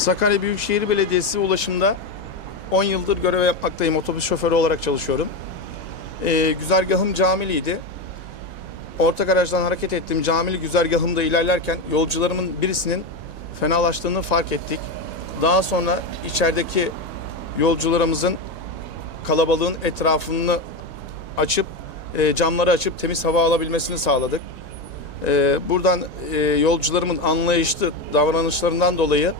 Sakarya Büyükşehir Belediyesi ulaşımda 10 yıldır görev yapmaktayım. Otobüs şoförü olarak çalışıyorum. Ee, güzergahım Camili'ydi. Ortak araçtan hareket ettim. Camili güzergahımda ilerlerken yolcularımın birisinin fenalaştığını fark ettik. Daha sonra içerideki yolcularımızın kalabalığın etrafını açıp e, camları açıp temiz hava alabilmesini sağladık. E, buradan e, yolcularımın anlayışlı davranışlarından dolayı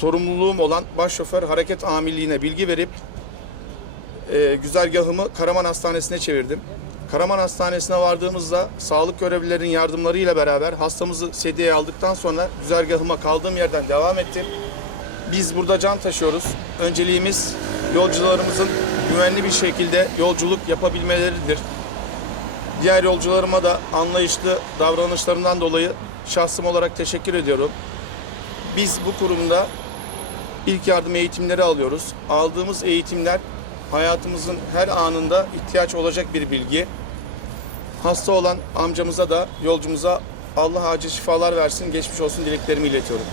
sorumluluğum olan baş şoför hareket amirliğine bilgi verip e, güzergahımı Karaman Hastanesi'ne çevirdim. Karaman Hastanesi'ne vardığımızda sağlık görevlilerinin yardımlarıyla beraber hastamızı sedyeye aldıktan sonra güzergahıma kaldığım yerden devam ettim. Biz burada can taşıyoruz. Önceliğimiz yolcularımızın güvenli bir şekilde yolculuk yapabilmeleridir. Diğer yolcularıma da anlayışlı davranışlarından dolayı şahsım olarak teşekkür ediyorum. Biz bu kurumda ilk yardım eğitimleri alıyoruz. Aldığımız eğitimler hayatımızın her anında ihtiyaç olacak bir bilgi. Hasta olan amcamıza da yolcumuza Allah acil şifalar versin, geçmiş olsun dileklerimi iletiyorum.